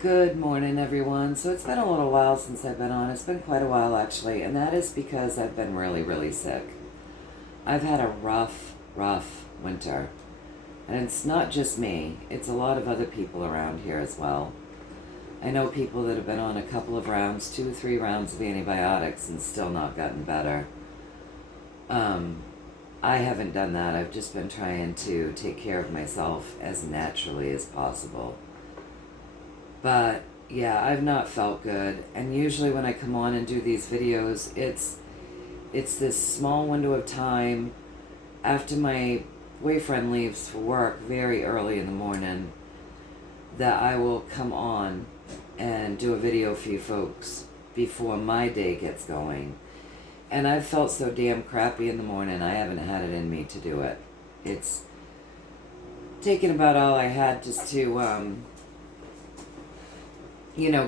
Good morning, everyone. So it's been a little while since I've been on. It's been quite a while, actually, and that is because I've been really, really sick. I've had a rough winter, and it's not just me. It's a lot of other people around here as well. I know people that have been on a couple of rounds, 2 or 3 rounds of antibiotics and still not gotten better. I haven't done that. I've just been trying to take care of myself as naturally as possible. But yeah, I've not felt good, and usually when I come on and do these videos, it's this small window of time after my boyfriend leaves for work very early in the morning that I will come on and do a video for you folks before my day gets going. And I've felt so damn crappy in the morning, I haven't had it in me to do it. It's taken about all I had just to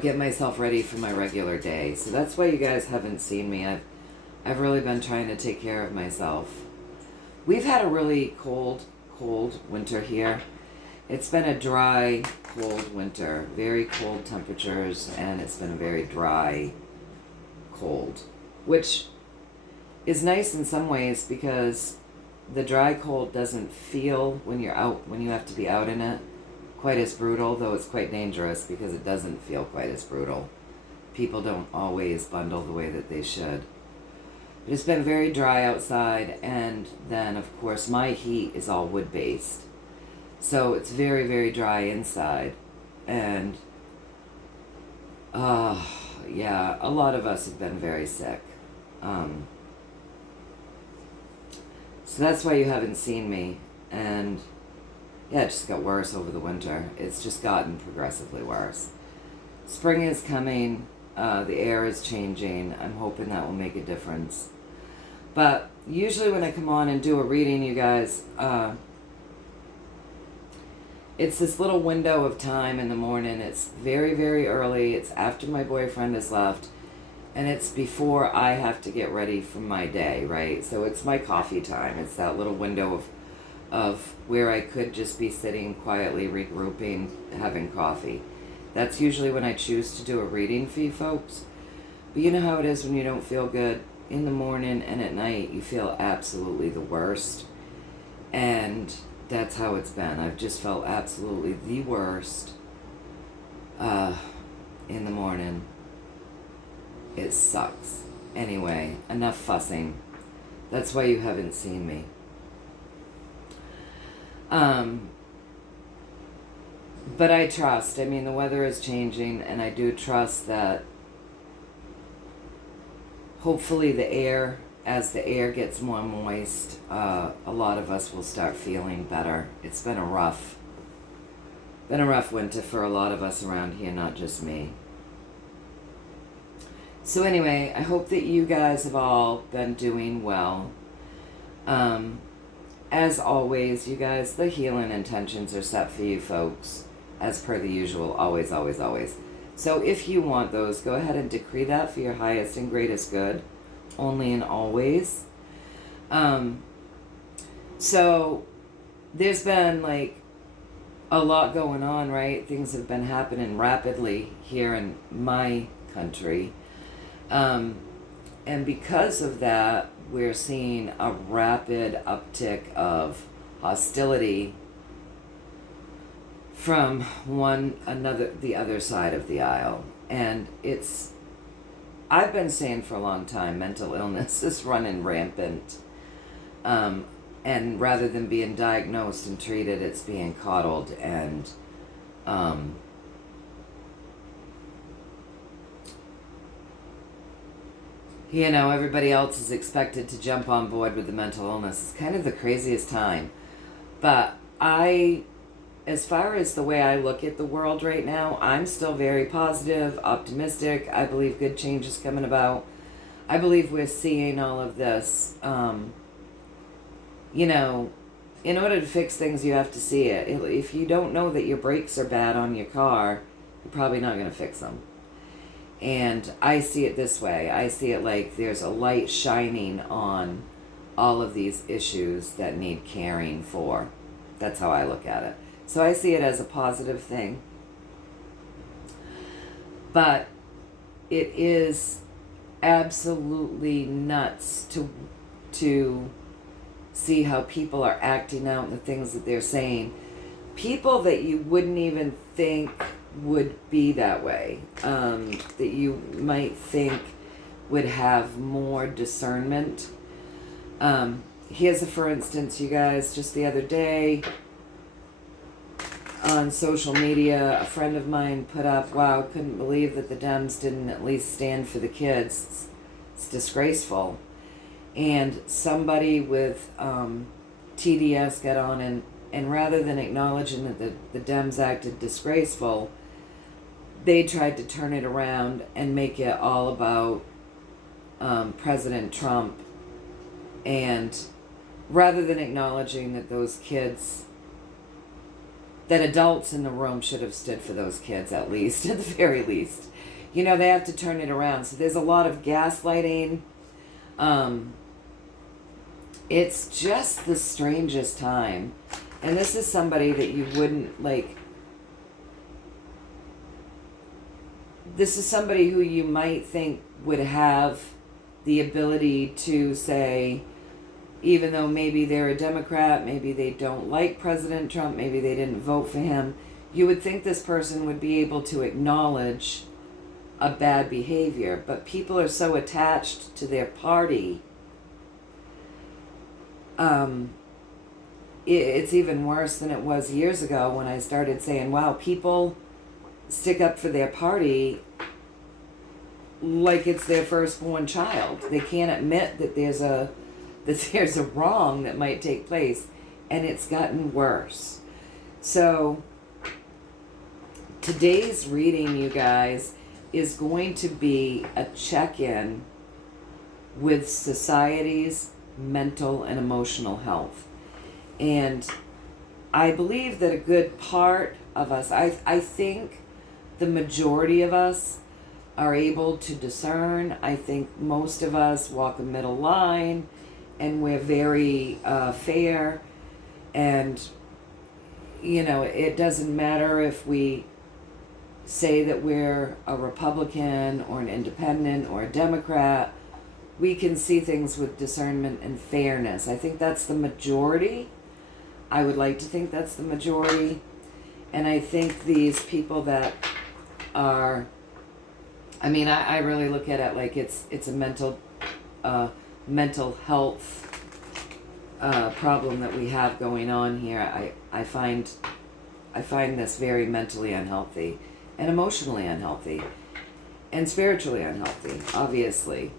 get myself ready for my regular day. So that's why you guys haven't seen me. I've really been trying to take care of myself. We've had a really cold winter here. It's been a dry, cold winter. Very cold temperatures, and it's been a very dry, cold. Which is nice in some ways because the dry cold doesn't feel when you have to be out in it quite as brutal, though it's quite dangerous because it doesn't feel quite as brutal. People don't always bundle the way that they should. But it's been very dry outside, and then of course my heat is all wood-based. So it's very, very dry inside. And yeah, a lot of us have been very sick. So that's why you haven't seen me. And yeah, it just got worse over the winter. It's just gotten progressively worse. Spring is coming. The air is changing. I'm hoping that will make a difference. But usually when I come on and do a reading, you guys, it's this little window of time in the morning. It's very, very early. It's after my boyfriend has left. And it's before I have to get ready for my day, right? So it's my coffee time. It's that little window of where I could just be sitting quietly, regrouping, having coffee. That's usually when I choose to do a reading for you folks. But you know how it is when you don't feel good in the morning and at night, you feel absolutely the worst. And that's how it's been. I've just felt absolutely the worst in the morning. It sucks. Anyway, enough fussing. That's why you haven't seen me. But I trust. I mean, the weather is changing, and I do trust that hopefully as the air gets more moist, a lot of us will start feeling better. It's been a rough winter for a lot of us around here, not just me. So anyway, I hope that you guys have all been doing well. As always, you guys, the healing intentions are set for you folks, as per the usual, always, always, always. So if you want those, go ahead and decree that for your highest and greatest good, only and always. So there's been like a lot going on, right? Things have been happening rapidly here in my country. And because of that, we're seeing a rapid uptick of hostility from the other side of the aisle. And I've been saying for a long time, mental illness is running rampant. And rather than being diagnosed and treated, it's being coddled and, everybody else is expected to jump on board with the mental illness. It's kind of the craziest time. But as far as the way I look at the world right now, I'm still very positive, optimistic. I believe good change is coming about. I believe we're seeing all of this. In order to fix things, you have to see it. If you don't know that your brakes are bad on your car, you're probably not going to fix them. And I see it this way. I see it like there's a light shining on all of these issues that need caring for. That's how I look at it. So I see it as a positive thing. But it is absolutely nuts to see how people are acting out and the things that they're saying. People that you wouldn't even think would be that way, that you might think would have more discernment. Here's a for instance, you guys, just the other day on social media, a friend of mine put up, wow, couldn't believe that the Dems didn't at least stand for the kids. It's disgraceful. And somebody with TDS got on and rather than acknowledging that the Dems acted disgraceful, they tried to turn it around and make it all about President Trump. And rather than acknowledging that those kids, that adults in the room should have stood for those kids at least, at the very least. You know, they have to turn it around. So there's a lot of gaslighting. It's just the strangest time. And this is somebody that you wouldn't, like, this is somebody who you might think would have the ability to say, even though maybe they're a Democrat, maybe they don't like President Trump, maybe they didn't vote for him, you would think this person would be able to acknowledge a bad behavior. But people are so attached to their party. It's even worse than it was years ago when I started saying, wow, people stick up for their party like it's their firstborn child. They can't admit that there's a wrong that might take place, and it's gotten worse. So today's reading, you guys, is going to be a check-in with society's mental and emotional health. And I believe that a good part of us, I think the majority of us are able to discern. I think most of us walk a middle line, and we're very fair, and you know, it doesn't matter if we say that we're a Republican or an independent or a Democrat. We can see things with discernment and fairness. I think that's the majority. I would like to think that's the majority. And I think these people that are, I mean, I really look at it like it's a mental health problem that we have going on here. I find this very mentally unhealthy and emotionally unhealthy and spiritually unhealthy, obviously.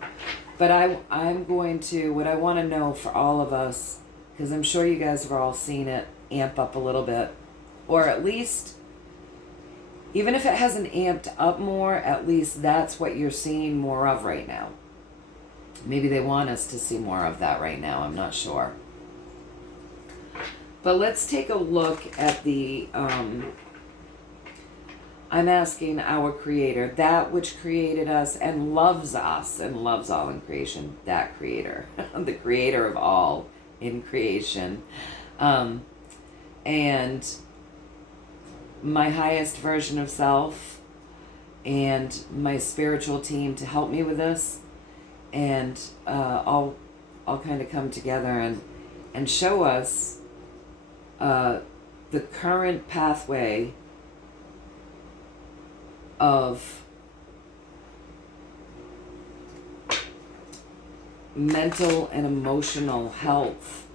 But I'm going to, what I want to know for all of us, because I'm sure you guys have all seen it amp up a little bit, or at least, even if it hasn't amped up more, at least that's what you're seeing more of right now. Maybe they want us to see more of that right now, I'm not sure. But let's take a look at the, I'm asking our Creator, that which created us and loves all in creation, that Creator, the Creator of all in creation, and my highest version of self and my spiritual team to help me with this, and I'll kind of come together and show us the current pathway of mental and emotional health,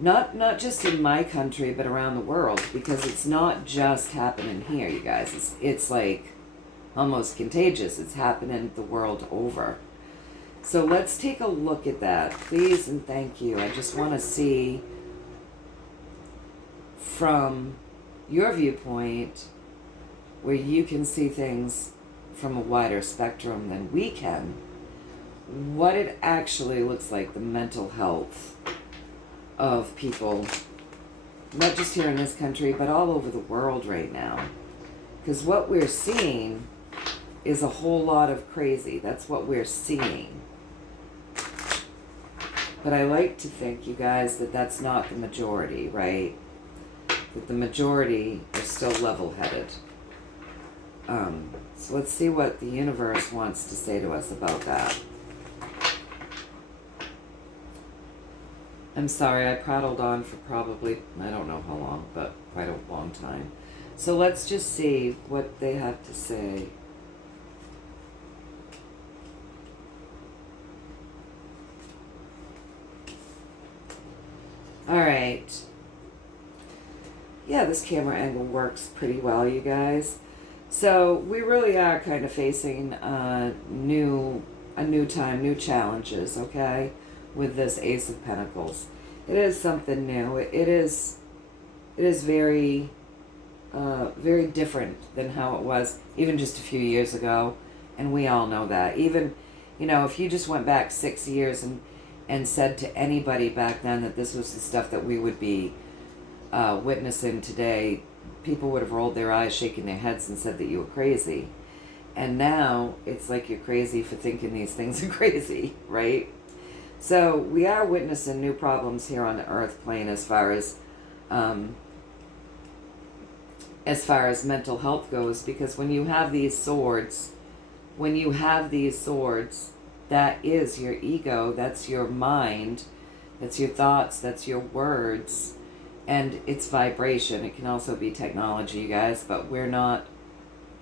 not just in my country but around the world, because it's not just happening here, you guys. It's like almost contagious. It's happening the world over. So let's take a look at that, please and thank you. I just want to see from your viewpoint, where you can see things from a wider spectrum than we can, what it actually looks like, the mental health of people, not just here in this country, but all over the world right now. Because what we're seeing is a whole lot of crazy. That's what we're seeing. But I like to think, you guys, that that's not the majority, right? That the majority are still level-headed. So let's see what the universe wants to say to us about that. I'm sorry, I prattled on for probably, I don't know how long, but quite a long time. So let's just see what they have to say. All right. Yeah, this camera angle works pretty well, you guys. So we really are kind of facing a new time, new challenges, okay, with this Ace of Pentacles. It is something new. It is very, very different than how it was even just a few years ago, and we all know that. Even, you know, if you just went back 6 years and said to anybody back then that this was the stuff that we would be witnessing today, people would have rolled their eyes, shaking their heads, and said that you were crazy. And now it's like you're crazy for thinking these things are crazy, right? So we are witnessing new problems here on the earth plane as far as mental health goes, because when you have these swords, that is your ego, that's your mind, that's your thoughts, that's your words, and it's vibration. It can also be technology, you guys, but we're not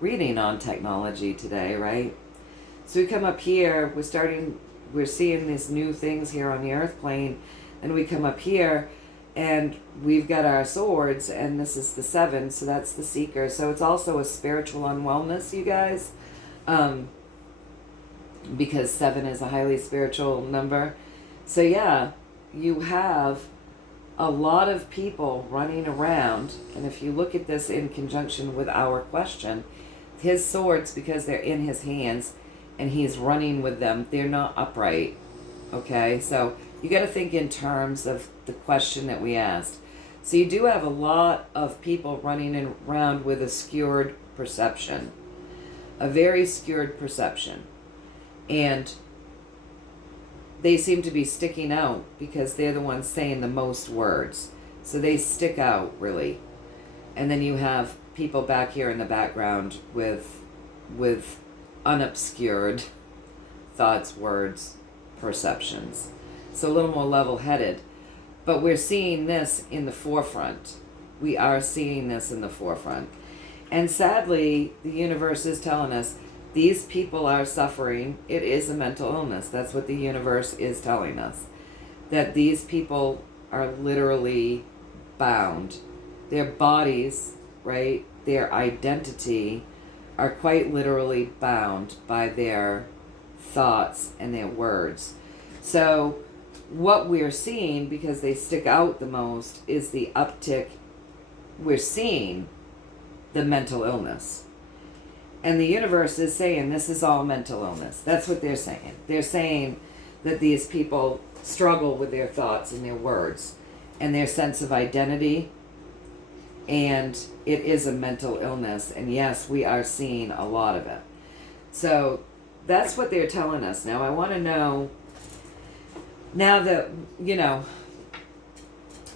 reading on technology today, right? So we come up here, we're seeing these new things here on the earth plane, and we come up here and we've got our swords, and this is the 7, so that's the seeker. So it's also a spiritual unwellness, you guys, because 7 is a highly spiritual number. So yeah, you have a lot of people running around, and if you look at this in conjunction with our question, his swords, because they're in his hands and he's running with them, they're not upright, okay? So you got to think in terms of the question that we asked. So you do have a lot of people running around with a skewed perception, a very skewed perception, and they seem to be sticking out because they're the ones saying the most words. So they stick out, really. And then you have people back here in the background with unobscured thoughts, words, perceptions. So a little more level-headed. But we're seeing this in the forefront. We are seeing this in the forefront. And sadly, the universe is telling us these people are suffering. It is a mental illness. That's what the universe is telling us. That these people are literally bound. Their bodies, right, their identity are quite literally bound by their thoughts and their words. So what we're seeing, because they stick out the most, is the uptick. We're seeing the mental illness. And the universe is saying this is all mental illness. That's what they're saying. They're saying that these people struggle with their thoughts and their words and their sense of identity. And it is a mental illness. And yes, we are seeing a lot of it. So that's what they're telling us. Now, I want to know, now that, you know,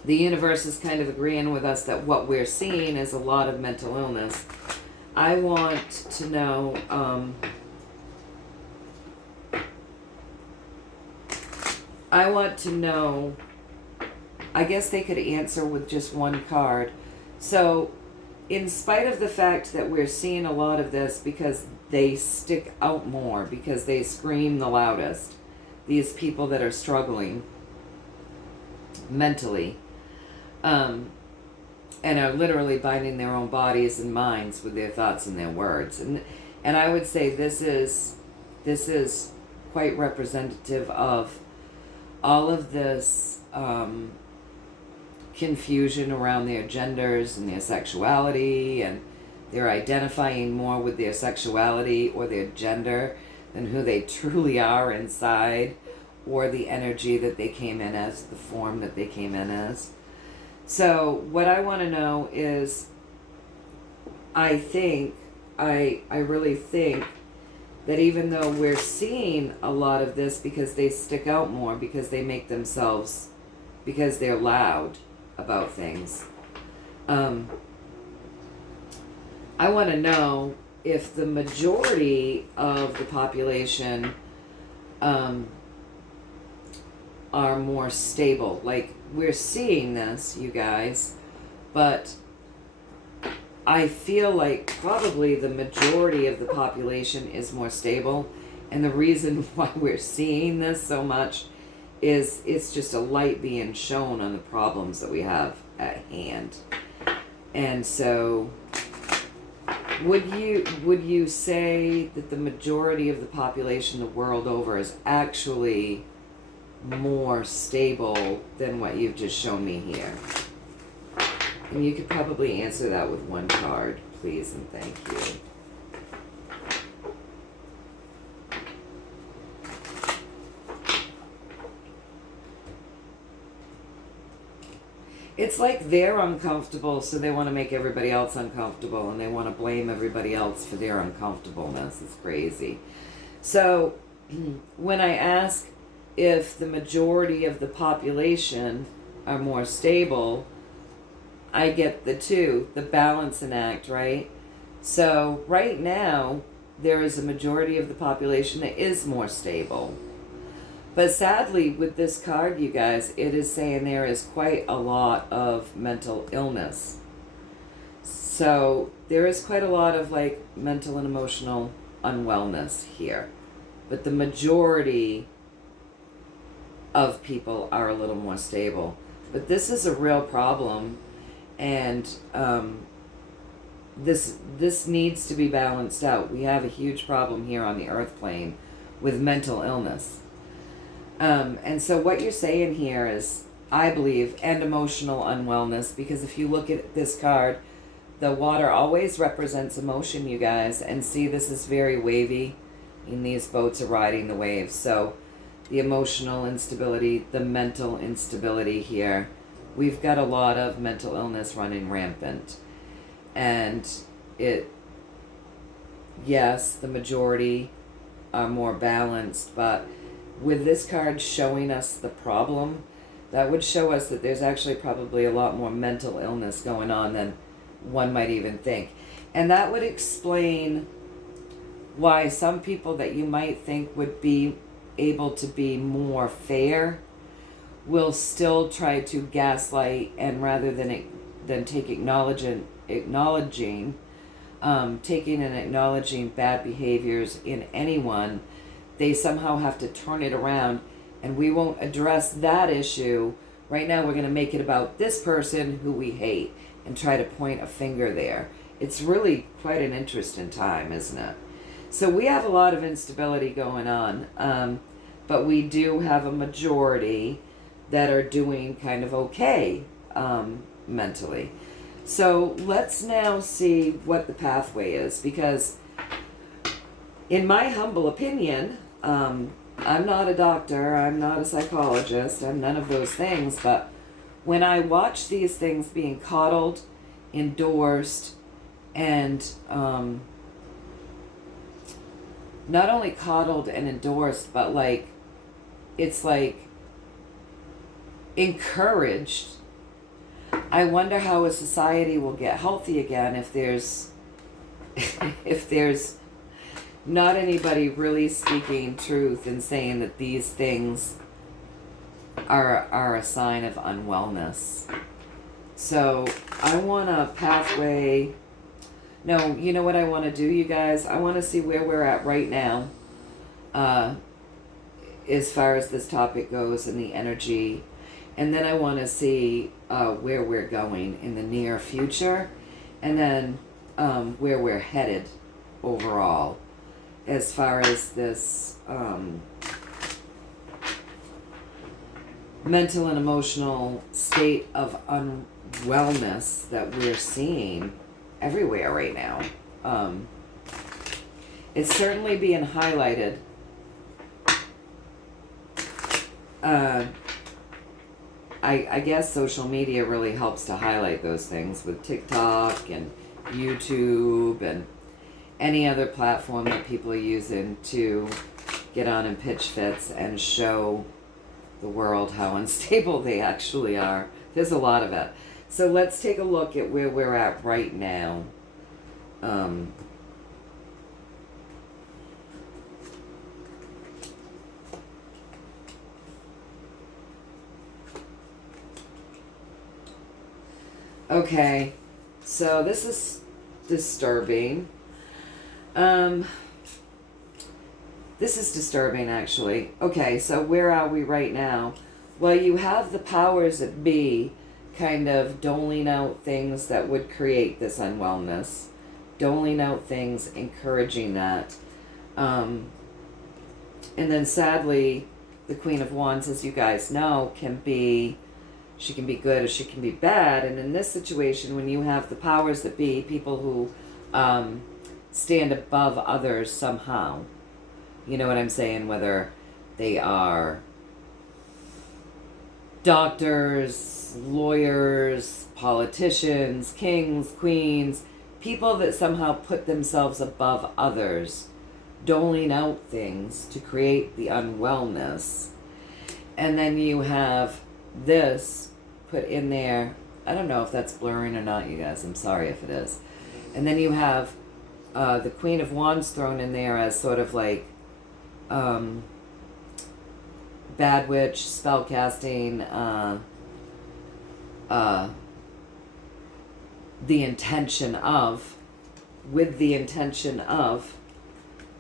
the universe is kind of agreeing with us that what we're seeing is a lot of mental illness. I want to know, I guess they could answer with just one card. So, in spite of the fact that we're seeing a lot of this because they stick out more, because they scream the loudest, these people that are struggling mentally, and are literally binding their own bodies and minds with their thoughts and their words. And I would say this is quite representative of all of this confusion around their genders and their sexuality, and they're identifying more with their sexuality or their gender than who they truly are inside, or the energy that they came in as, the form that they came in as. So what I want to know is, I really think that even though we're seeing a lot of this because they stick out more, because they make themselves, because they're loud about things, I want to know if the majority of the population are more stable. Like, we're seeing this, you guys, but I feel like probably the majority of the population is more stable. And the reason why we're seeing this so much is it's just a light being shown on the problems that we have at hand. And so would you say that the majority of the population the world over is actually more stable than what you've just shown me here? And you could probably answer that with one card, please and thank you. It's like they're uncomfortable, so they want to make everybody else uncomfortable, and they want to blame everybody else for their uncomfortableness. It's crazy. So when I ask if the majority of the population are more stable, I get the two, the balancing act, right? So right now, there is a majority of the population that is more stable. But sadly, with this card, you guys, it is saying there is quite a lot of mental illness. So there is quite a lot of like mental and emotional unwellness here. But the majority of people are a little more stable. But this is a real problem, and this needs to be balanced out. We have a huge problem here on the earth plane with mental illness. And so what you're saying here is, I believe, and emotional unwellness, because if you look at this card, the water always represents emotion, you guys, and see, this is very wavy, and these boats are riding the waves. So the emotional instability, the mental instability here, we've got a lot of mental illness running rampant. And yes, the majority are more balanced, but with this card showing us the problem, that would show us that there's actually probably a lot more mental illness going on than one might even think. And that would explain why some people that you might think would be able to be more fair will still try to gaslight, and rather than taking and acknowledging bad behaviors in anyone, they somehow have to turn it around, and we won't address that issue. Right now we're going to make it about this person who we hate and try to point a finger there. It's really quite an interesting time, isn't it? So we have a lot of instability going on, but we do have a majority that are doing kind of okay mentally. So let's now see what the pathway is, because in my humble opinion, I'm not a doctor, I'm not a psychologist, I'm none of those things, but when I watch these things being coddled, endorsed, and not only coddled and endorsed, but like, it's like encouraged, I wonder how a society will get healthy again if there's not anybody really speaking truth and saying that these things are a sign of unwellness. So I want a pathway. No, you know what I want to do, you guys? I want to see where we're at right now, as far as this topic goes and the energy. And then I want to see where we're going in the near future, and then where we're headed overall as far as this mental and emotional state of unwellness that we're seeing everywhere right now. It's certainly being highlighted. I guess social media really helps to highlight those things with TikTok and YouTube and any other platform that people are using to get on and pitch fits and show the world how unstable they actually are. There's a lot of it. So let's take a look at where we're at right now. Okay, so this is disturbing. This is disturbing, actually. Okay, so where are we right now? Well, you have the powers that be kind of doling out things that would create this unwellness, doling out things, encouraging that. And then sadly, the Queen of Wands, as you guys know, she can be good or she can be bad. And in this situation, when you have the powers that be, people who stand above others somehow, you know what I'm saying? Whether they are doctors, lawyers, politicians, kings, queens, people that somehow put themselves above others, doling out things to create the unwellness. And then you have this put in there. I don't know if that's blurring or not, you guys. I'm sorry if it is. And then you have the Queen of Wands thrown in there as sort of like bad witch, spell casting, with the intention of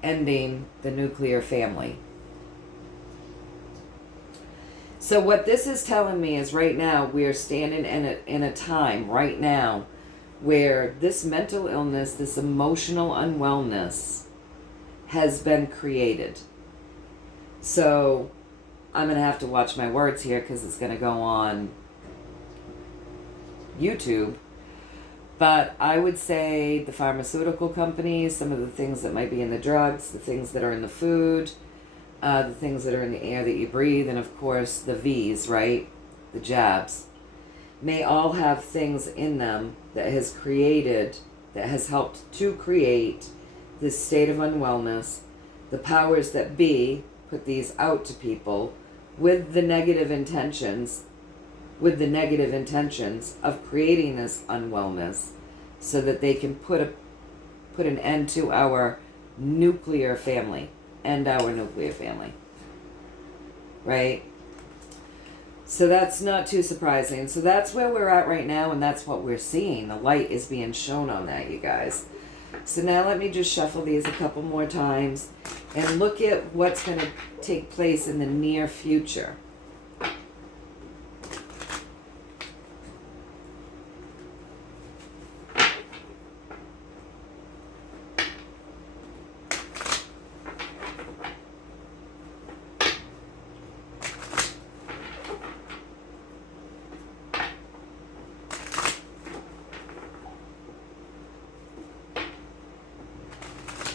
ending the nuclear family. So what this is telling me is right now we're standing in a time right now where this mental illness, this emotional unwellness has been created. So I'm going to have to watch my words here because it's going to go on YouTube. But I would say the pharmaceutical companies, some of the things that might be in the drugs, the things that are in the food, the things that are in the air that you breathe, and of course the V's, right? The jabs, may all have things in them that has helped to create this state of unwellness. The powers that be put these out to people with the negative intentions of creating this unwellness so that they can put an end to our nuclear family, right? So that's not too surprising. So that's where we're at right now, and that's what we're seeing. The light is being shown on that, you guys. So now let me just shuffle these a couple more times and look at what's going to take place in the near future.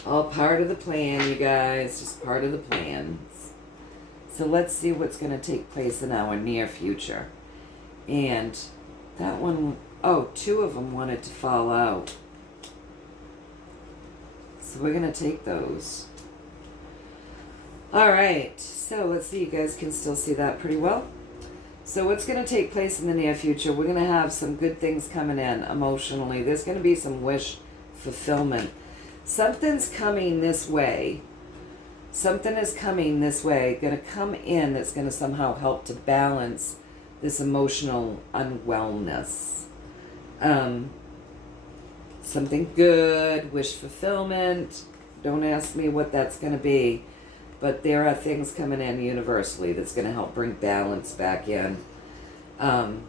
All part of the plan, you guys, just part of the plans. So let's see what's going to take place in our near future. And that one, two of them wanted to fall out. So we're going to take those. All right, so let's see, you guys can still see that pretty well. So what's going to take place in the near future, we're going to have some good things coming in emotionally. There's going to be some wish fulfillment. Something's coming this way. Something is coming this way, going to come in that's going to somehow help to balance this emotional unwellness. Something good, wish fulfillment. Don't ask me what that's going to be, but there are things coming in universally that's going to help bring balance back in. And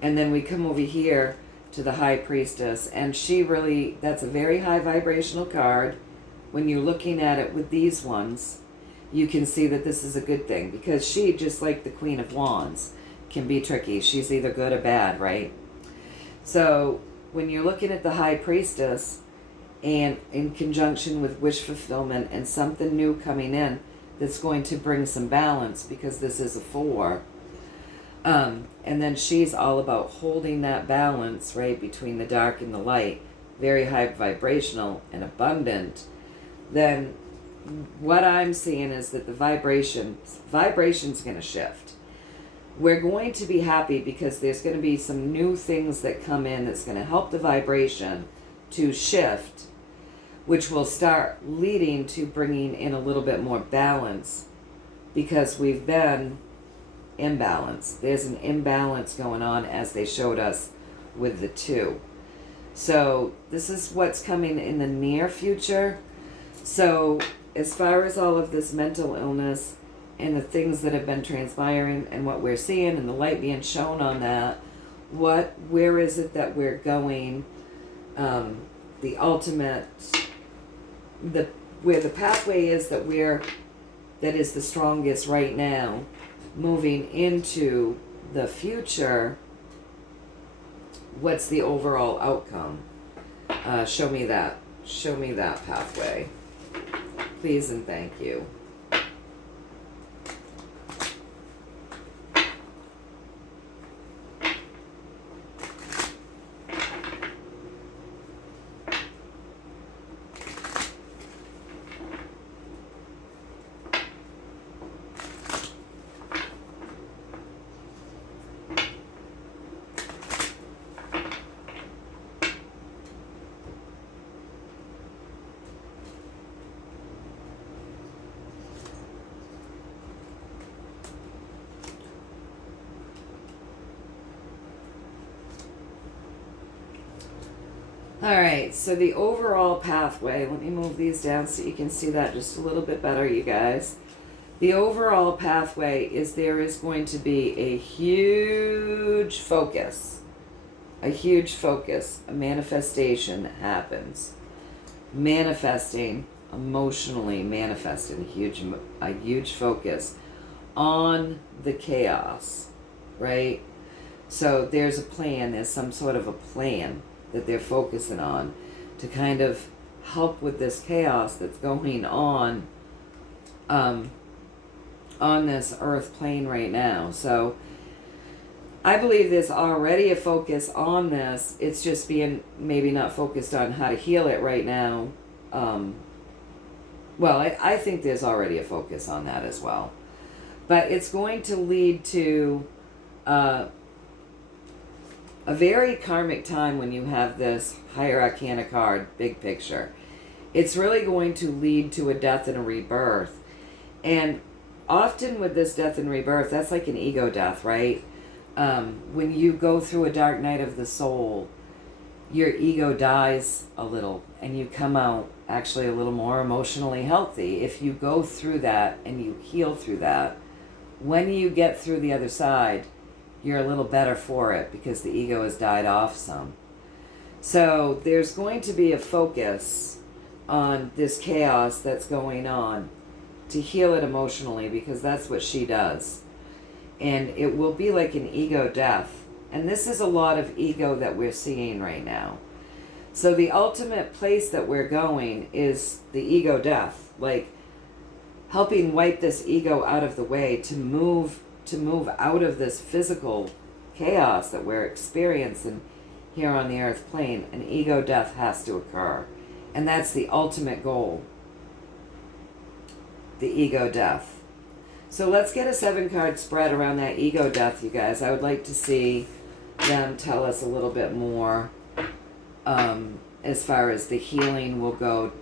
then we come over here to the High Priestess, and that's a very high vibrational card. When you're looking at it with these ones, you can see that this is a good thing, because she, just like the Queen of Wands, can be tricky. She's either good or bad, right? So when you're looking at the High Priestess, and in conjunction with wish fulfillment and something new coming in that's going to bring some balance, because this is a 4, and then she's all about holding that balance, right, between the dark and the light, very high vibrational and abundant. Then what I'm seeing is that the vibration's going to shift. We're going to be happy because there's going to be some new things that come in that's going to help the vibration to shift, which will start leading to bringing in a little bit more balance, because we've been imbalance. There's an imbalance going on, as they showed us with the 2. So this is what's coming in the near future. So as far as all of this mental illness and the things that have been transpiring and what we're seeing and the light being shown on that, where is it that we're going? The ultimate, where the pathway is that is the strongest right now, moving into the future. What's the overall outcome? Show me that. Show me that pathway. Please and thank you. Alright, so the overall pathway, let me move these down so you can see that just a little bit better, you guys. The overall pathway is there is going to be a huge focus. A manifestation that happens. Manifesting, emotionally manifesting, a huge focus on the chaos, right? So there's a plan, there's some sort of a plan that they're focusing on to kind of help with this chaos that's going on this earth plane right now. So I believe there's already a focus on this. It's just being maybe not focused on how to heal it right now. I think there's already a focus on that as well. But it's going to lead to a very karmic time when you have this higher arcana card, big picture. It's really going to lead to a death and a rebirth. And often with this death and rebirth, that's like an ego death, right? When you go through a dark night of the soul, your ego dies a little and you come out actually a little more emotionally healthy. If you go through that and you heal through that, when you get through the other side, you're a little better for it because the ego has died off some. So there's going to be a focus on this chaos that's going on to heal it emotionally, because that's what she does. And it will be like an ego death. And this is a lot of ego that we're seeing right now. So the ultimate place that we're going is the ego death, like helping wipe this ego out of the way to move out of this physical chaos that we're experiencing here on the earth plane. An ego death has to occur. And that's the ultimate goal. The ego death. So let's get a 7-card spread around that ego death, you guys. I would like to see them tell us a little bit more as far as the healing will go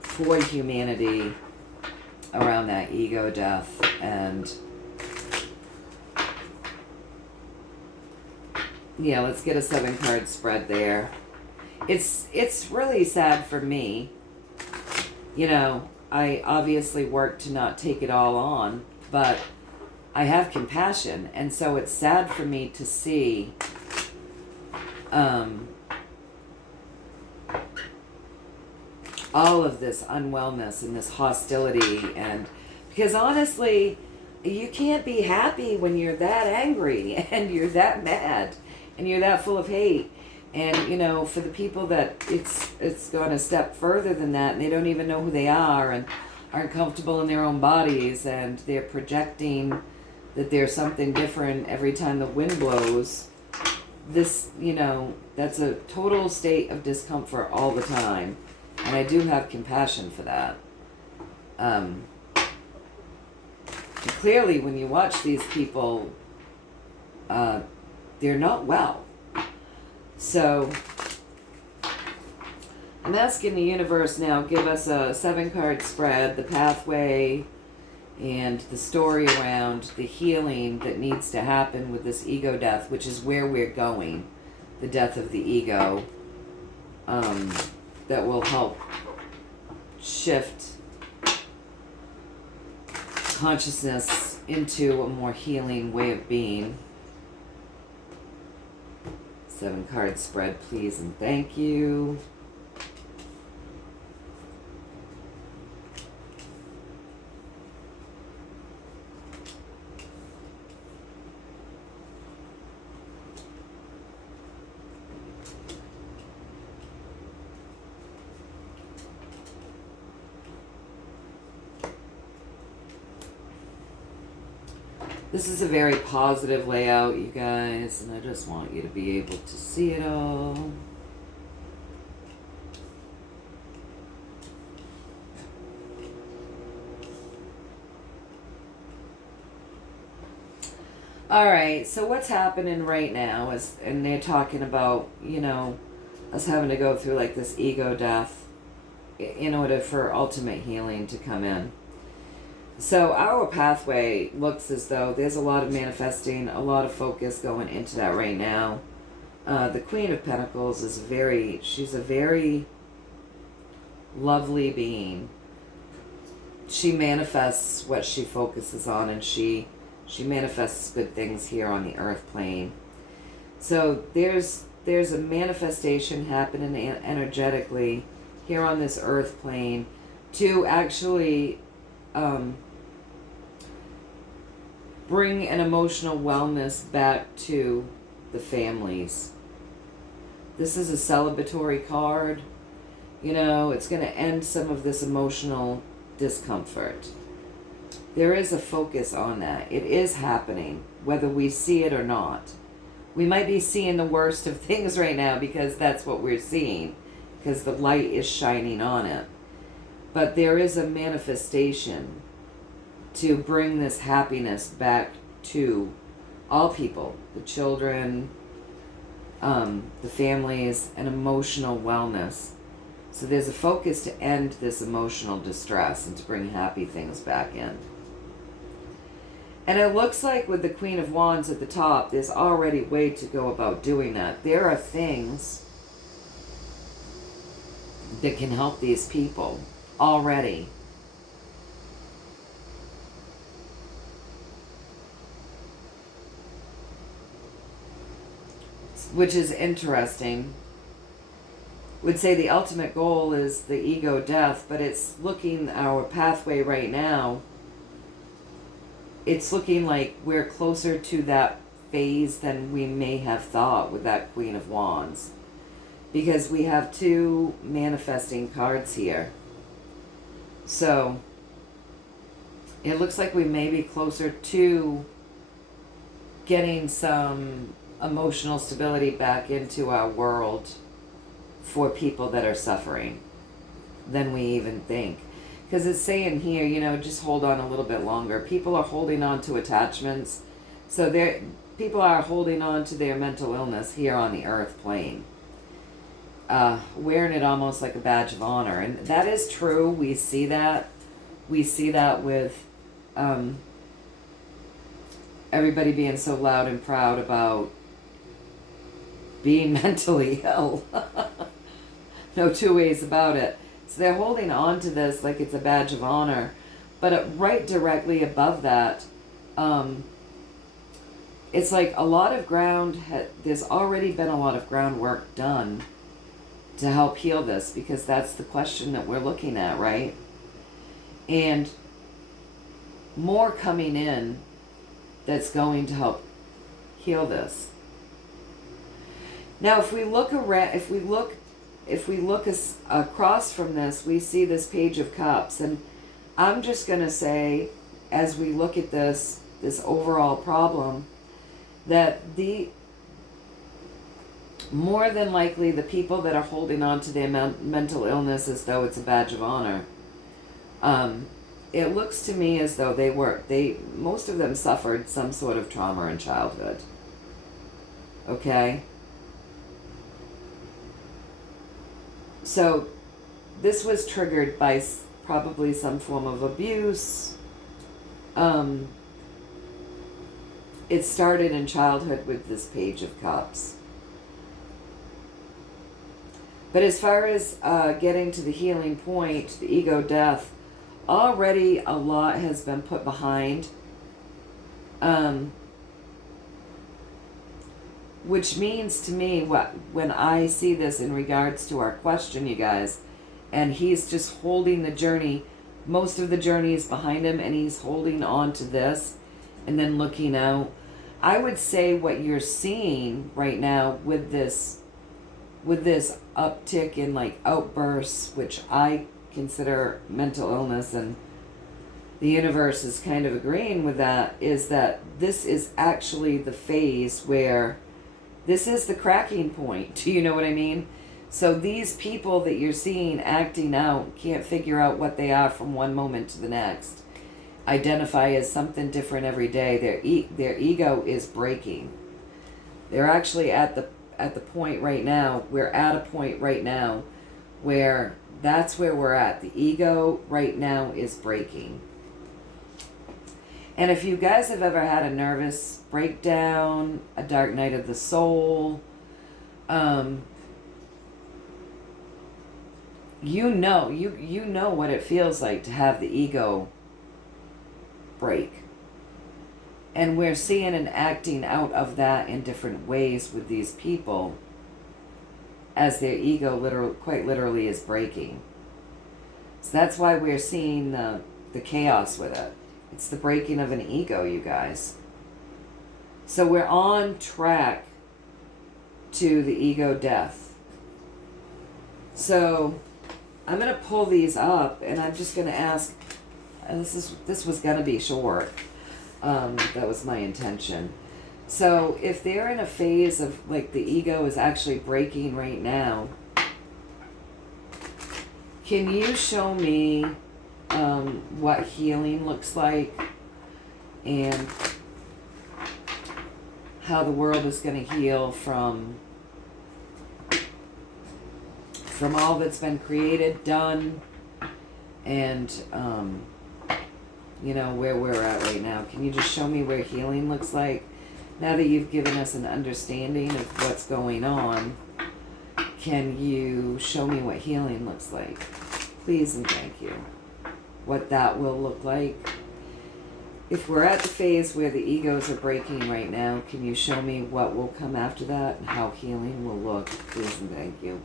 for humanity around that ego death. And yeah, let's get a 7-card spread there. It's really sad for me. You know, I obviously work to not take it all on, but I have compassion, and so it's sad for me to see all of this unwellness and this hostility, and because honestly, you can't be happy when you're that angry and you're that mad and you're that full of hate. And, you know, for the people that it's gone a step further than that, and they don't even know who they are and aren't comfortable in their own bodies, and they're projecting that there's something different every time the wind blows, this, you know, that's a total state of discomfort all the time. And I do have compassion for that. Clearly, when you watch these people, they're not well. So, I'm asking the universe now, give us a 7-card spread, the pathway, and the story around the healing that needs to happen with this ego death, which is where we're going, the death of the ego, that will help shift consciousness into a more healing way of being. 7 card spread, please and thank you. This is a very positive layout, you guys, and I just want you to be able to see it all. Alright, so what's happening right now is, and they're talking about, you know, us having to go through like this ego death in order for ultimate healing to come in. So our pathway looks as though there's a lot of manifesting, a lot of focus going into that right now. The Queen of Pentacles is she's a very lovely being. She manifests what she focuses on, and she manifests good things here on the earth plane. So there's a manifestation happening energetically here on this earth plane to actually bring an emotional wellness back to the families. This is a celebratory card. You know, it's going to end some of this emotional discomfort. There is a focus on that. It is happening, whether we see it or not. We might be seeing the worst of things right now because that's what we're seeing, because the light is shining on it. But there is a manifestation to bring this happiness back to all people, the children, the families, and emotional wellness. So there's a focus to end this emotional distress and to bring happy things back in. And it looks like with the Queen of Wands at the top, there's already a way to go about doing that. There are things that can help these people already. Which is interesting. Would say the ultimate goal is the ego death, but it's looking, our pathway right now, it's looking like we're closer to that phase than we may have thought with that Queen of Wands. Because we have 2 manifesting cards here. So it looks like we may be closer to getting some emotional stability back into our world for people that are suffering than we even think. Because it's saying here, you know, just hold on a little bit longer. People are holding on to attachments. So people are holding on to their mental illness here on the earth plane. Wearing it almost like a badge of honor. And that is true. We see that. We see that with everybody being so loud and proud about being mentally ill. No 2 ways about it. So they're holding on to this like it's a badge of honor. But right directly above that, it's like a lot of ground, there's already been a lot of groundwork done to help heal this, because that's the question that we're looking at, right? And more coming in that's going to help heal this. Now, if we look around, if we look across from this, we see this Page of Cups, and I'm just going to say, as we look at this overall problem, that more than likely the people that are holding on to their mental illness as though it's a badge of honor, it looks to me as though most of them suffered some sort of trauma in childhood. Okay? So this was triggered by probably some form of abuse, It started in childhood with this Page of Cups. But as far as getting to the healing point, the ego death, already a lot has been put behind. Which means to me, when I see this in regards to our question, you guys, and he's just holding the journey, most of the journey is behind him, and he's holding on to this and then looking out. I would say what you're seeing right now with this uptick in like outbursts, which I consider mental illness, and the universe is kind of agreeing with that, is that this is actually the phase where this is the cracking point. Do you know what I mean? So these people that you're seeing acting out can't figure out what they are from one moment to the next. Identify as something different every day. Their ego is breaking. They're actually at the point right now. We're at a point right now where that's where we're at. The ego right now is breaking. And if you guys have ever had a nervous breakdown, a dark night of the soul, you know what it feels like to have the ego break. And we're seeing and acting out of that in different ways with these people as their ego quite literally is breaking. So that's why we're seeing the chaos with it. It's the breaking of an ego, you guys. So we're on track to the ego death. So I'm going to pull these up, and I'm just going to ask, this was going to be short. That was my intention. So if they're in a phase of, like, the ego is actually breaking right now, can you show me what healing looks like and how the world is going to heal from all that's been created, done, and where we're at right now? Can you just show me where healing looks like now that you've given us an understanding of what's going on? Can you show me what healing looks like, please and thank you? What that will look like. If we're at the phase where the egos are breaking right now, can you show me what will come after that and how healing will look, please and thank you?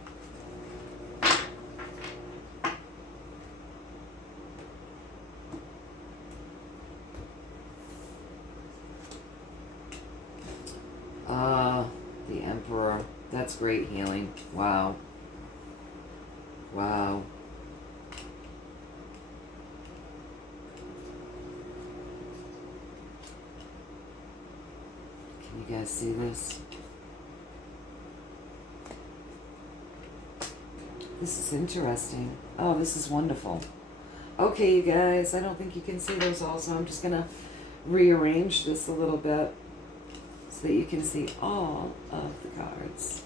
The Emperor. That's great healing. Wow. Wow. You guys see this? This is interesting. Oh, this is wonderful. Okay, you guys, I don't think you can see those all, so I'm just going to rearrange this a little bit so that you can see all of the cards.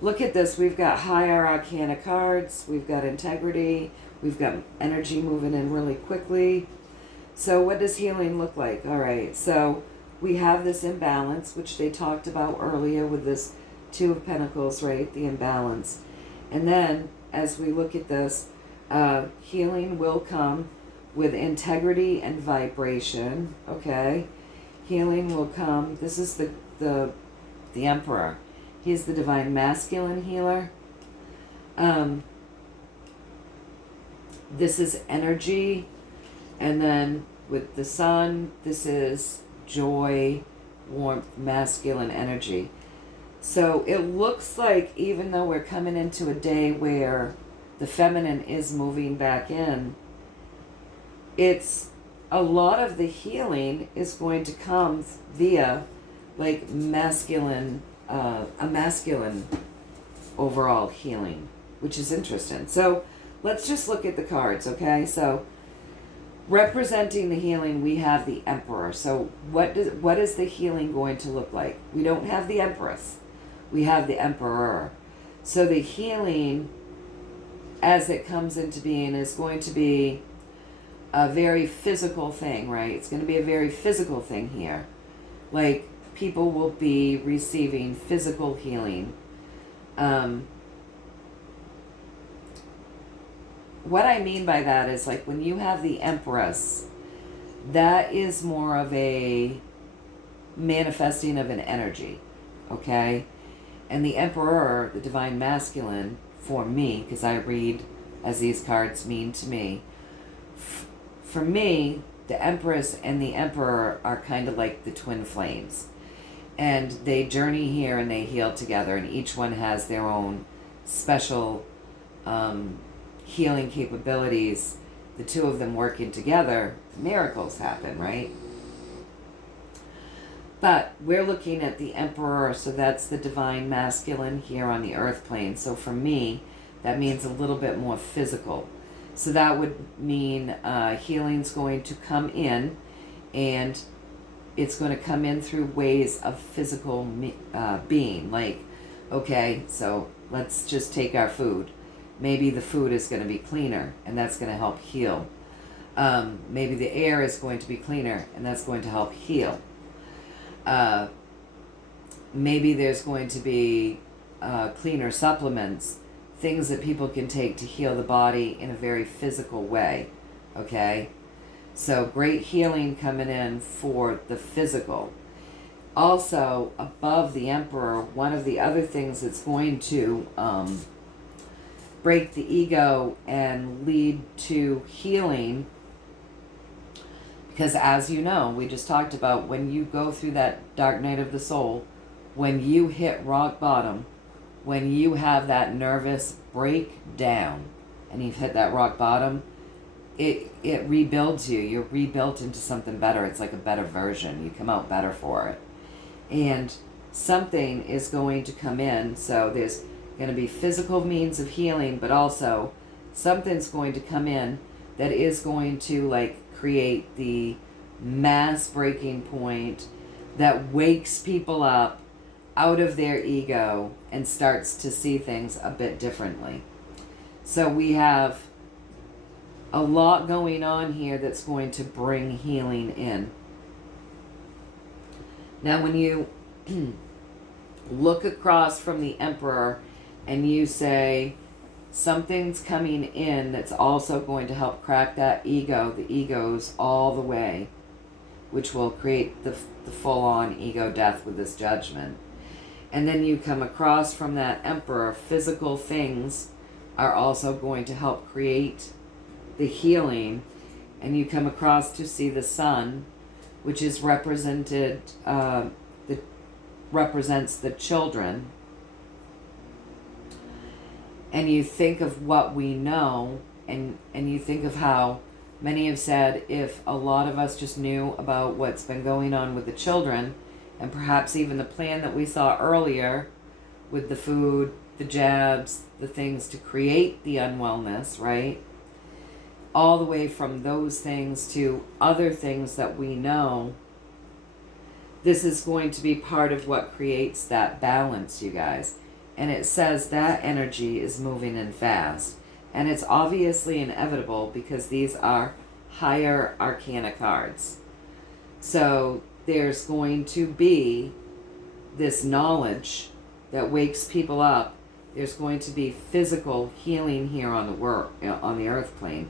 Look at this. We've got higher arcana cards. We've got integrity. We've got energy moving in really quickly. So what does healing look like? All right, so we have this imbalance, which they talked about earlier with this Two of Pentacles, right? The imbalance. And then as we look at this, healing will come with integrity and vibration, okay? Healing will come. This is the Emperor. He's the divine masculine healer. This is energy. And then with the Sun, this is joy, warmth, masculine energy. So it looks like even though we're coming into a day where the feminine is moving back in, it's a lot of the healing is going to come via like masculine, a masculine overall healing, which is interesting. So let's just look at the cards, okay? So representing the healing, we have the Emperor. So what is the healing going to look like? We don't have the Empress. We have the Emperor. So the healing, as it comes into being, is going to be a very physical thing, right? It's going to be a very physical thing here. Like, people will be receiving physical healing. What I mean by that is, like, when you have the Empress, that is more of a manifesting of an energy, okay? And the Emperor, the Divine Masculine, for me, because I read as these cards mean to me, for me, the Empress and the Emperor are kind of like the twin flames. And they journey here and they heal together, and each one has their own special healing capabilities. The two of them working together, miracles happen, right? But we're looking at the Emperor, so that's the Divine Masculine here on the earth plane. So for me, that means a little bit more physical. So that would mean healing's going to come in, and it's going to come in through ways of physical being. Like, okay, so let's just take our food. Maybe the food is going to be cleaner, and that's going to help heal. Maybe the air is going to be cleaner, and that's going to help heal. Maybe there's going to be cleaner supplements, things that people can take to heal the body in a very physical way, okay? So great healing coming in for the physical. Also, above the Emperor, one of the other things that's going to break the ego and lead to healing, because as you know, we just talked about, when you go through that dark night of the soul, when you hit rock bottom, when you have that nervous breakdown and you've hit that rock bottom, it rebuilds you. You're rebuilt into something better. It's like a better version. You come out better for it. And something is going to come in. So there's going to be physical means of healing, but also something's going to come in that is going to, like, create the mass breaking point that wakes people up out of their ego and starts to see things a bit differently. So we have a lot going on here that's going to bring healing in. Now, when you look across from the Emperor and you say, something's coming in that's also going to help crack that ego, the egos all the way, which will create the full-on ego death with this judgment. And then you come across from that Emperor, physical things are also going to help create the healing. And you come across to see the Sun, which is represented, represents the children. And you think of what we know, and you think of how many have said, if a lot of us just knew about what's been going on with the children, and perhaps even the plan that we saw earlier with the food, the jabs, the things to create the unwellness, right? All the way from those things to other things that we know. This is going to be part of what creates that balance, you guys. And it says that energy is moving in fast. And it's obviously inevitable because these are higher arcana cards. So there's going to be this knowledge that wakes people up. There's going to be physical healing here on the earth plane.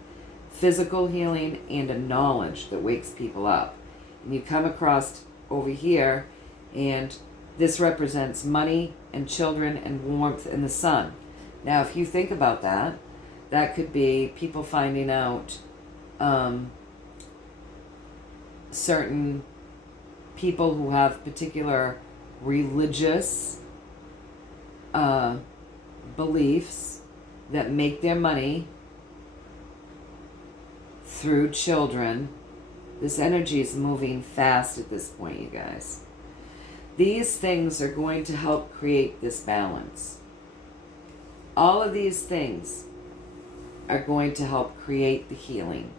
Physical healing and a knowledge that wakes people up. And you come across over here, and this represents money and children and warmth and the sun. Now, if you think about that, that could be people finding out certain people who have particular religious beliefs that make their money through children. This energy is moving fast at this point, you guys. These things are going to help create this balance. All of these things are going to help create the healing.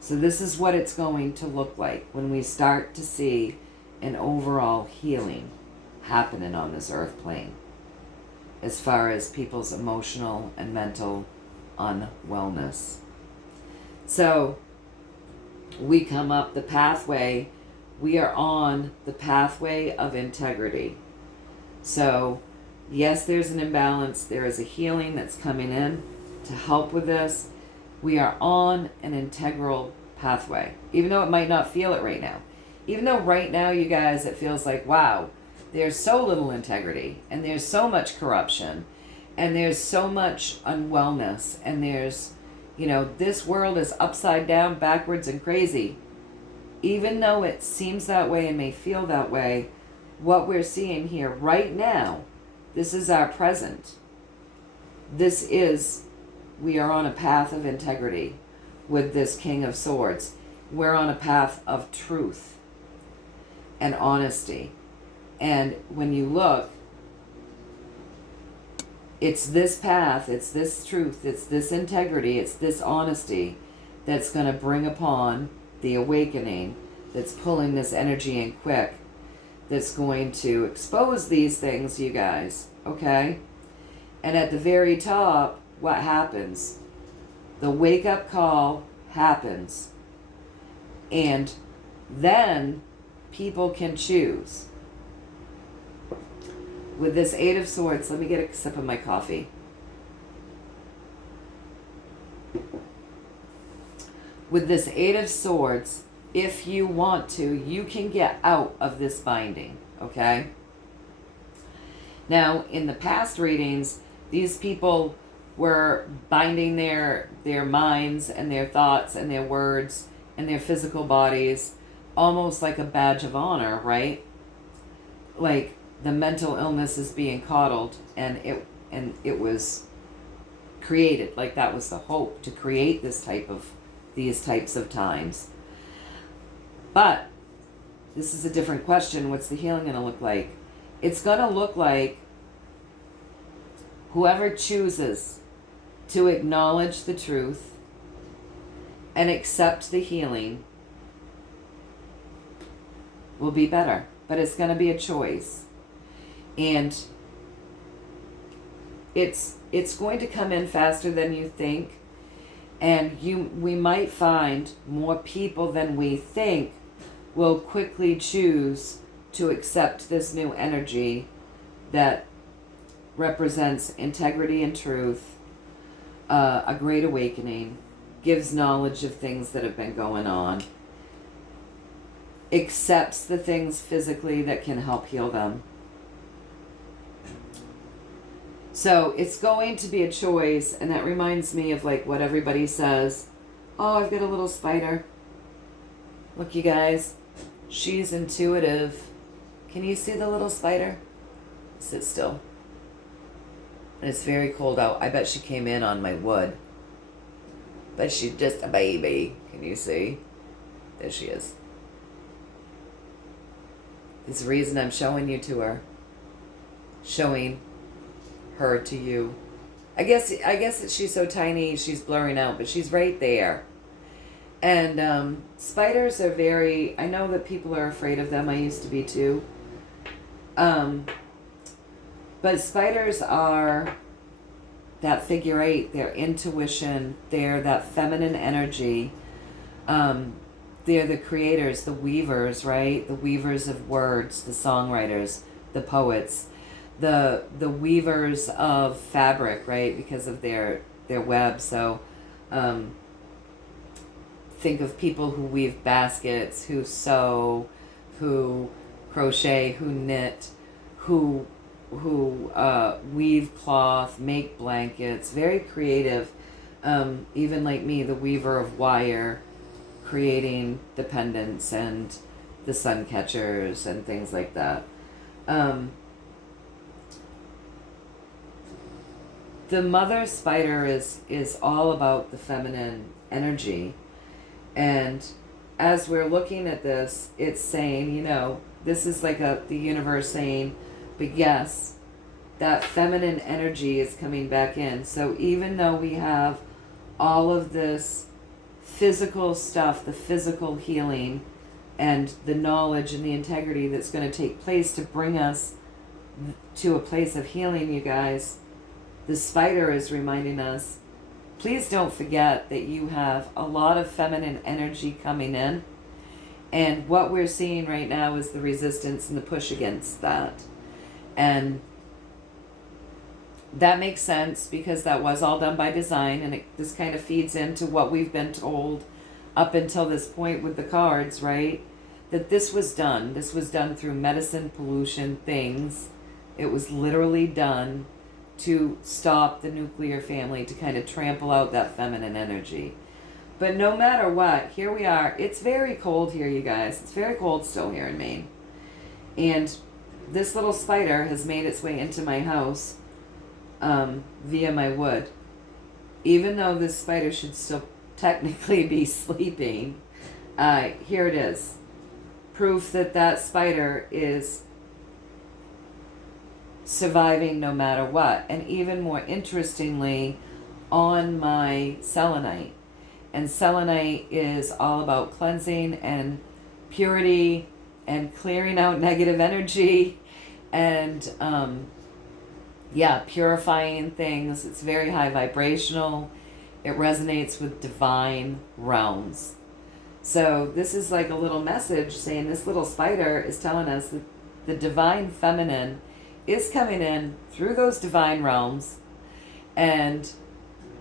So this is what it's going to look like when we start to see an overall healing happening on this earth plane, as far as people's emotional and mental unwellness. So we come up the pathway. We are on the pathway of integrity. So, yes, there's an imbalance. There is a healing that's coming in to help with this. We are on an integral pathway, even though it might not feel it right now. Even though right now, you guys, it feels like, wow, there's so little integrity, and there's so much corruption, and there's so much unwellness, and there's, this world is upside down, backwards, and crazy. Even though it seems that way and may feel that way, what we're seeing here right now, this is our present. We are on a path of integrity with this King of Swords. We're on a path of truth and honesty. And when you look, it's this path, it's this truth, it's this integrity, it's this honesty that's going to bring upon the awakening, that's pulling this energy in quick, that's going to expose these things, you guys, okay? And at the very top, what happens? The wake-up call happens. And then people can choose. With this Eight of Swords, let me get a sip of my coffee. With this Eight of Swords, if you want to, you can get out of this binding, okay? Now, in the past readings, these people were binding their minds and their thoughts and their words and their physical bodies almost like a badge of honor, right? Like the mental illness is being coddled, and it was created, like that was the hope, to create these types of times. But this is a different question. What's the healing going to look like? It's going to look like whoever chooses to acknowledge the truth and accept the healing will be better. But it's going to be a choice. And it's going to come in faster than you think. And we might find more people than we think will quickly choose to accept this new energy that represents integrity and truth, a great awakening, gives knowledge of things that have been going on, accepts the things physically that can help heal them. So it's going to be a choice, and that reminds me of like what everybody says. Oh, I've got a little spider. Look, you guys, she's intuitive. Can you see the little spider? Sit still. And it's very cold out. I bet she came in on my wood. But she's just a baby. Can you see? There she is. There's a reason I'm showing you to her. Showing her to you. I guess that she's so tiny, she's blurring out, but she's right there. And spiders are very, I know that people are afraid of them. I used to be too. But spiders are that figure eight, their intuition, they're that feminine energy. They're the creators, the weavers, right? The weavers of words, the songwriters, the poets, the weavers of fabric, right? Because of their web. So think of people who weave baskets, who sew, who crochet, who knit, who weave cloth, make blankets, very creative. Even like me, the weaver of wire, creating the pendants and the sun catchers and things like that. The mother spider is all about the feminine energy. And as we're looking at this, it's saying, this is like the universe saying, but yes, that feminine energy is coming back in. So even though we have all of this physical stuff, the physical healing and the knowledge and the integrity that's going to take place to bring us to a place of healing, you guys, the spider is reminding us please don't forget that you have a lot of feminine energy coming in. And what we're seeing right now is the resistance and the push against that. And that makes sense because that was all done by design, and this kind of feeds into what we've been told up until this point with the cards, right? That this was done. This was done through medicine, pollution, things. It was literally done to stop the nuclear family, to kind of trample out that feminine energy. But no matter what, here we are. It's very cold here, you guys. It's very cold still here in Maine. And this little spider has made its way into my house via my wood. Even though this spider should still technically be sleeping, here it is. Proof that that spider is surviving no matter what. And even more interestingly, on my selenite. And selenite is all about cleansing and purity and clearing out negative energy and purifying things. It's very high vibrational. It resonates with divine realms. So this is like a little message saying this little spider is telling us that the divine feminine is coming in through those divine realms, and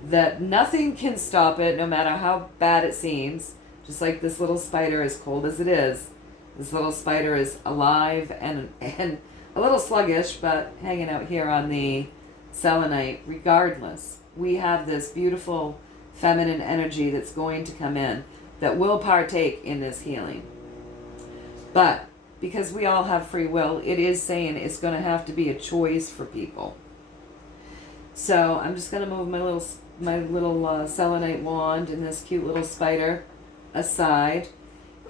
that nothing can stop it no matter how bad it seems. Just like this little spider, as cold as it is, this little spider is alive and a little sluggish, but hanging out here on the selenite. Regardless, we have this beautiful feminine energy that's going to come in that will partake in this healing. But because we all have free will, it is saying it's going to have to be a choice for people. So I'm just going to move my little selenite wand and this cute little spider aside,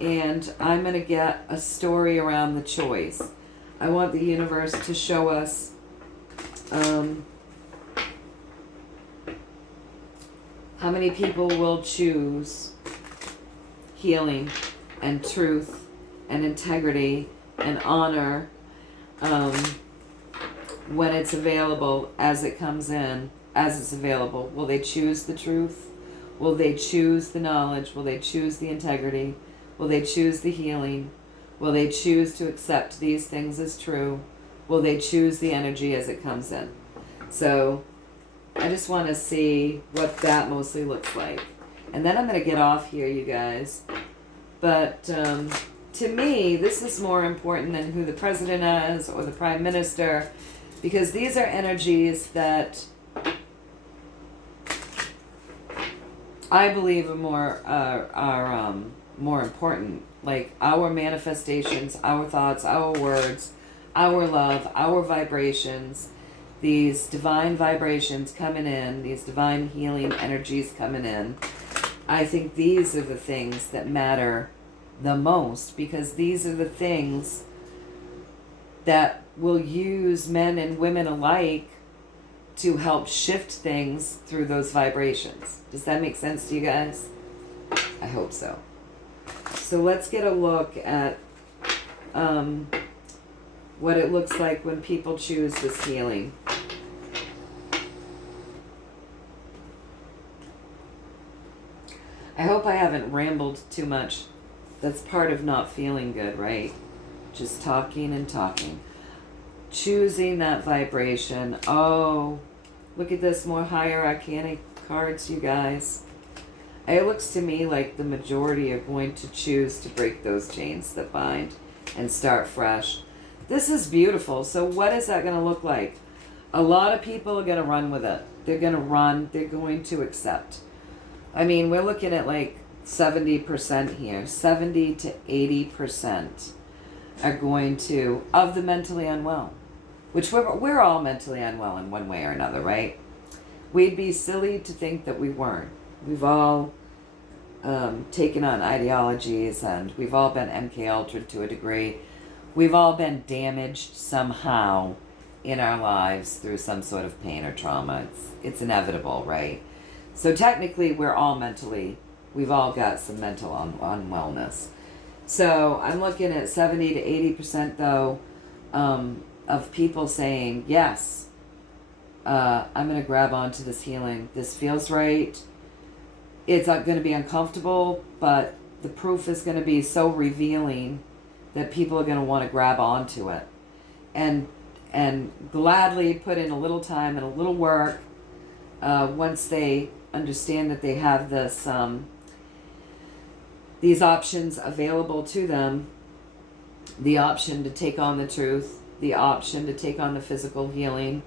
and I'm going to get a story around the choice. I want the universe to show us how many people will choose healing and truth and integrity and honor when it's available, as it comes in, as it's available. Will they choose the truth? Will they choose the knowledge? Will they choose the integrity? Will they choose the healing? Will they choose to accept these things as true? Will they choose the energy as it comes in? So I just want to see what that mostly looks like. And then I'm going to get off here, you guys. But to me, this is more important than who the president is or the prime minister, because these are energies that I believe are more important. Like our manifestations, our thoughts, our words, our love, our vibrations, these divine vibrations coming in, these divine healing energies coming in. I think these are the things that matter the most, because these are the things that will use men and women alike to help shift things through those vibrations. Does that make sense to you guys? I hope so. So let's get a look at what it looks like when people choose this healing. I hope I haven't rambled too much. That's part of not feeling good, right? Just talking and talking. Choosing that vibration. Oh, look at this, more higher arcana cards, you guys. It looks to me like the majority are going to choose to break those chains that bind and start fresh. This is beautiful. So what is that going to look like? A lot of people are going to run with it. They're going to run. They're going to accept. I mean, we're looking at like 70% here. 70 to 80% are going to, of the mentally unwell, which we're all mentally unwell in one way or another, right? We'd be silly to think that we weren't. We've all taken on ideologies, and we've all been MK Ultra'd to a degree. We've all been damaged somehow in our lives through some sort of pain or trauma. It's inevitable, right? So technically, we're all we've all got some mental unwellness. So I'm looking at 70 to 80% though, of people saying, yes, I'm going to grab onto this healing. This feels right. It's not going to be uncomfortable, but the proof is going to be so revealing that people are going to want to grab onto it and gladly put in a little time and a little work once they understand that they have this these options available to them. The option to take on the truth, the option to take on the physical healing,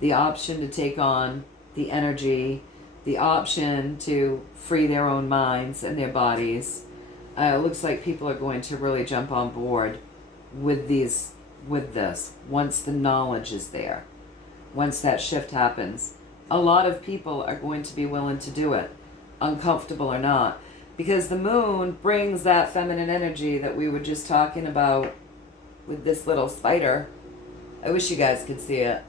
the option to take on the energy, the option to free their own minds and their bodies. It looks like people are going to really jump on board with this once the knowledge is there. Once that shift happens, a lot of people are going to be willing to do it, uncomfortable or not, because the moon brings that feminine energy that we were just talking about with this little spider. I wish you guys could see it.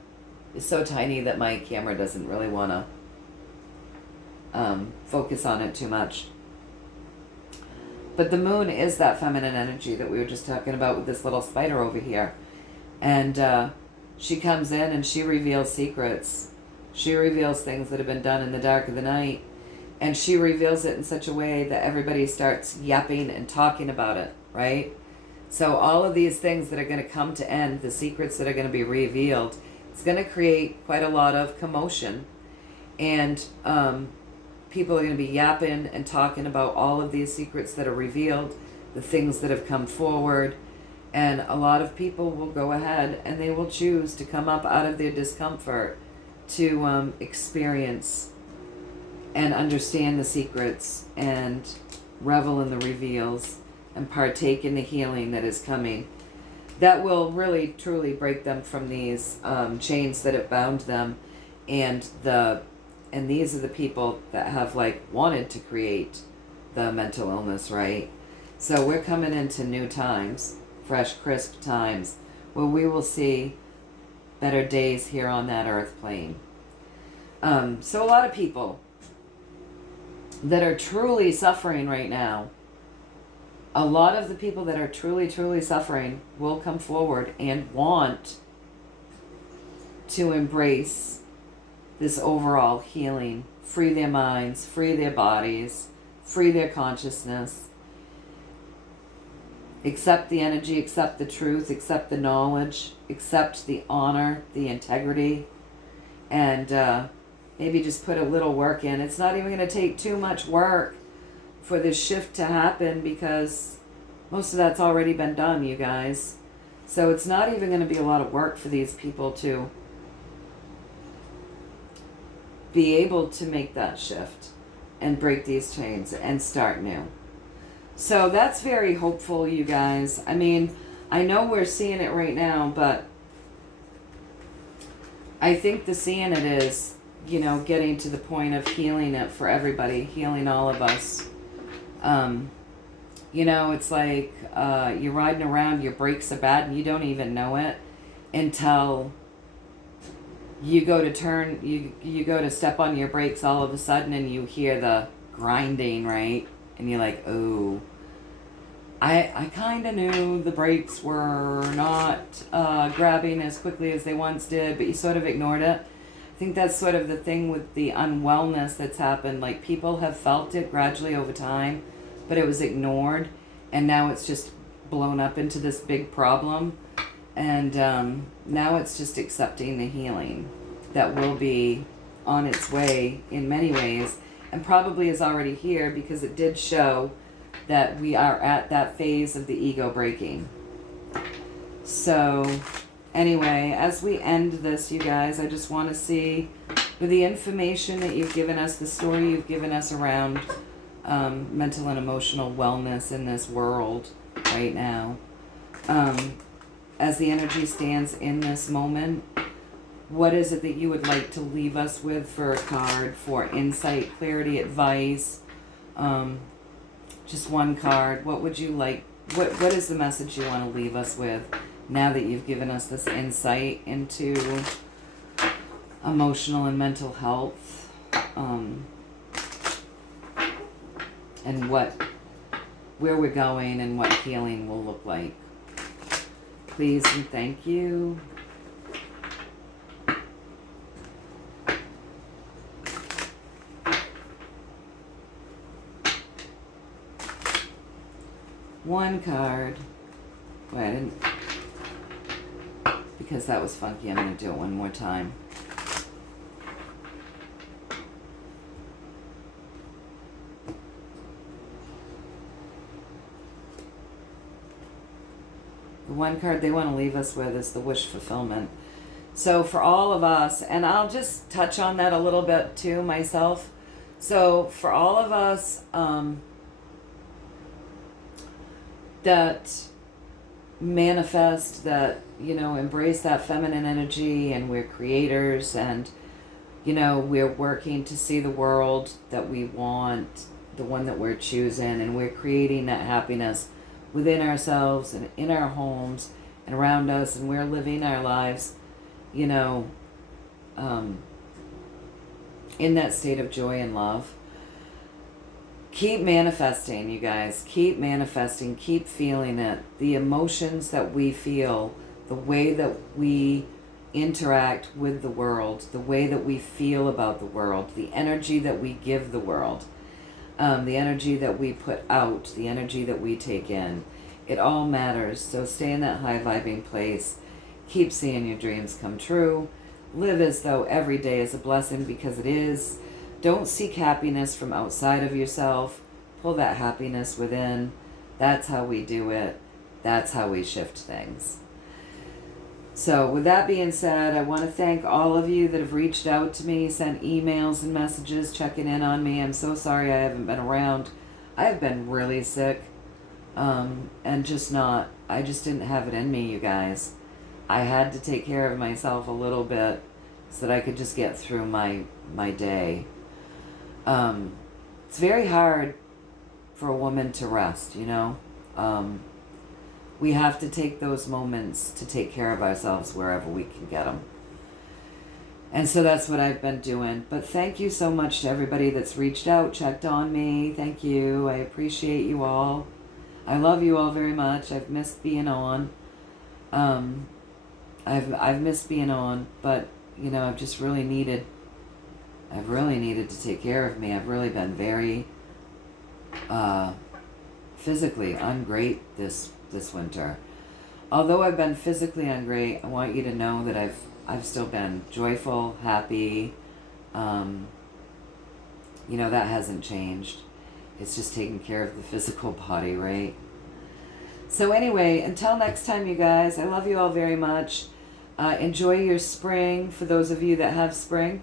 It's so tiny that my camera doesn't really want to focus on it too much. But the moon is that feminine energy that we were just talking about with this little spider over here. And she comes in and she reveals secrets. She reveals things that have been done in the dark of the night. And she reveals it in such a way that everybody starts yapping and talking about it, right? So all of these things that are going to come to end, the secrets that are going to be revealed, it's going to create quite a lot of commotion. And people are going to be yapping and talking about all of these secrets that are revealed, the things that have come forward. And a lot of people will go ahead and they will choose to come up out of their discomfort to experience and understand the secrets and revel in the reveals and partake in the healing that is coming. That will really, truly break them from these chains that have bound them. And these are the people that have wanted to create the mental illness, right? So we're coming into new times, fresh, crisp times, where we will see better days here on that earth plane. So a lot of people that are truly suffering right now, a lot of the people that are truly, truly suffering will come forward and want to embrace this overall healing, free their minds, free their bodies, free their consciousness, accept the energy, accept the truth, accept the knowledge, accept the honor, the integrity, and maybe just put a little work in. It's not even going to take too much work for this shift to happen because most of that's already been done, you guys. So it's not even going to be a lot of work for these people to be able to make that shift and break these chains and start new. So that's very hopeful, you guys. I mean, I know we're seeing it right now, but I think the seeing it is, getting to the point of healing it for everybody, healing all of us. It's like you're riding around, your brakes are bad, and you don't even know it until you go to turn, you go to step on your brakes all of a sudden, and you hear the grinding, right? And you're like, oh, I kind of knew the brakes were not grabbing as quickly as they once did, but you sort of ignored it. I think that's sort of the thing with the unwellness that's happened. Like, people have felt it gradually over time, but it was ignored, and now it's just blown up into this big problem. And now it's just accepting the healing that will be on its way in many ways, and probably is already here, because it did show that we are at that phase of the ego breaking. So anyway, as we end this, you guys, I just want to see, with the information that you've given us, the story you've given us around mental and emotional wellness in this world right now, as the energy stands in this moment, what is it that you would like to leave us with for a card for insight, clarity, advice? Just one card. What would you like? What is the message you want to leave us with now that you've given us this insight into emotional and mental health, and where we're going and what healing will look like? Please and thank you. One card. Wait, I didn't, because that was funky, I'm going to do it one more time. The one card they want to leave us with is the wish fulfillment. So for all of us, and I'll just touch on that a little bit too myself. So for all of us that manifest, that, you know, embrace that feminine energy, and we're creators, and, you know, we're working to see the world that we want, the one that we're choosing, and we're creating that happiness within ourselves and in our homes and around us, and we're living our lives, you know, in that state of joy and love. Keep manifesting, you guys. Keep manifesting. Keep feeling it. The emotions that we feel, the way that we interact with the world, the way that we feel about the world, the energy that we give the world, the energy that we put out, the energy that we take in. It all matters. So stay in that high vibing place. Keep seeing your dreams come true. Live as though every day is a blessing, because it is. Don't seek happiness from outside of yourself. Pull that happiness within. That's how we do it. That's how we shift things. So with that being said, I want to thank all of you that have reached out to me, sent emails and messages checking in on me. I'm so sorry I haven't been around. I have been really sick. And just not, I just didn't have it in me, you guys. I had to take care of myself a little bit so that I could just get through my day. It's very hard for a woman to rest, you know. We have to take those moments to take care of ourselves wherever we can get them. And so that's what I've been doing. But thank you so much to everybody that's reached out, checked on me. Thank you. I appreciate you all. I love you all very much. I've missed being on. I've missed being on, but you know, I've really needed to take care of me. I've really been very physically ungreat this winter. Although I've been physically ungreat, I want you to know that I've still been joyful, happy. You know, that hasn't changed. It's just taking care of the physical body, right? So anyway, until next time, you guys, I love you all very much. Enjoy your spring, for those of you that have spring.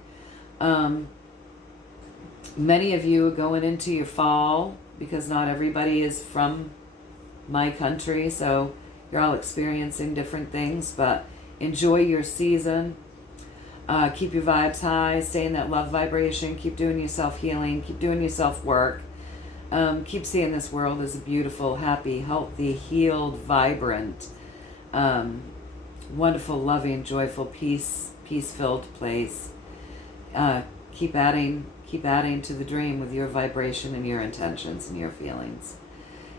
Many of you are going into your fall, because not everybody is from my country, so you're all experiencing different things, but enjoy your season. Keep your vibes high, stay in that love vibration, keep doing your self-healing, keep doing your self-work. Keep seeing this world as a beautiful, happy, healthy, healed, vibrant, wonderful, loving, joyful, peace-filled place. Keep adding to the dream with your vibration and your intentions and your feelings.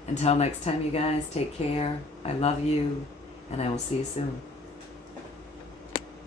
Until next time, you guys, take care. I love you, and I will see you soon.